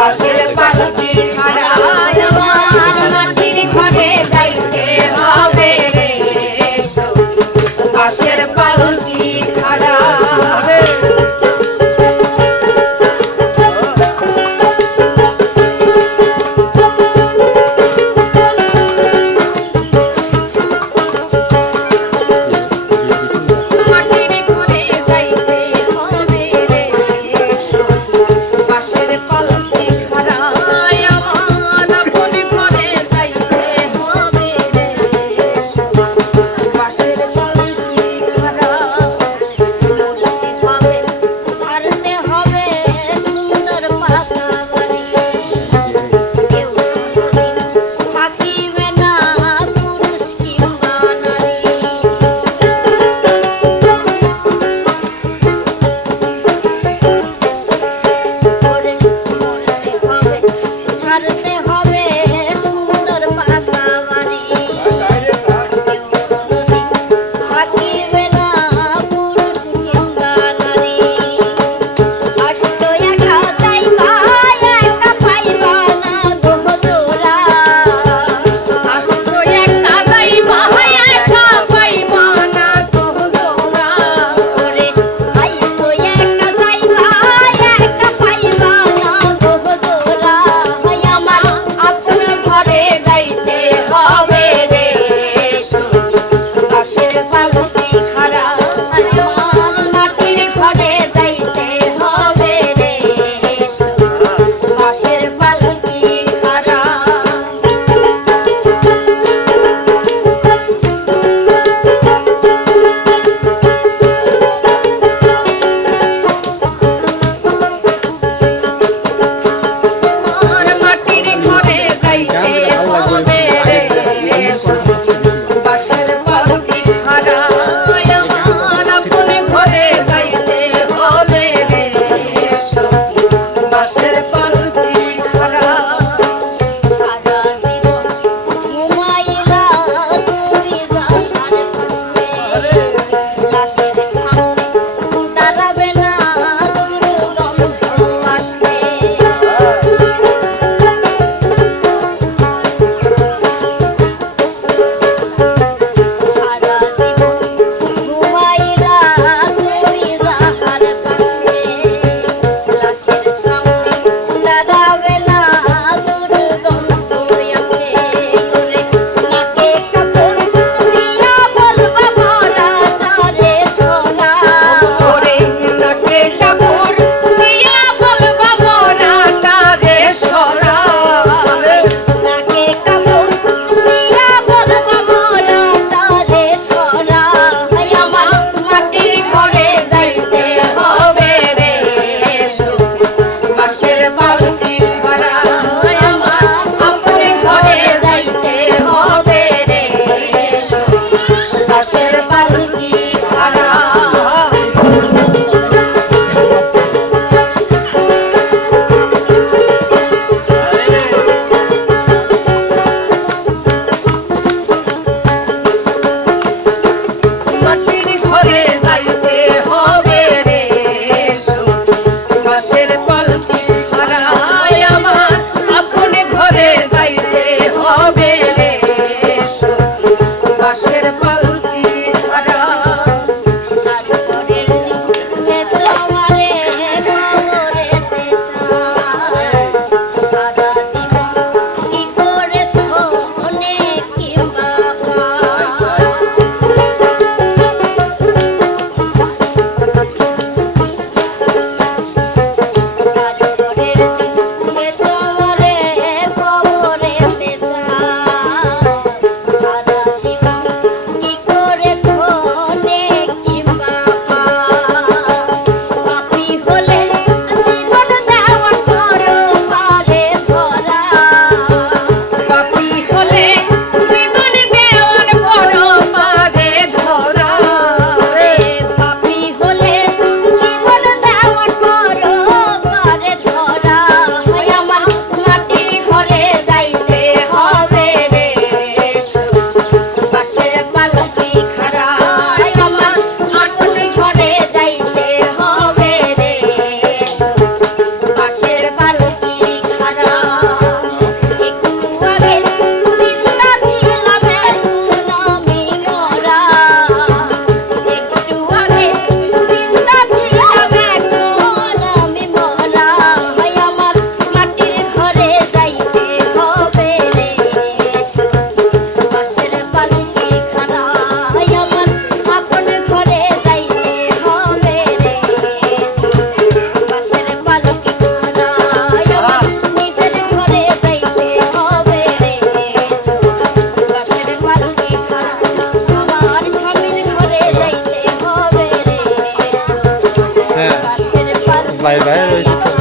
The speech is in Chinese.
পাশের পালতি 拜拜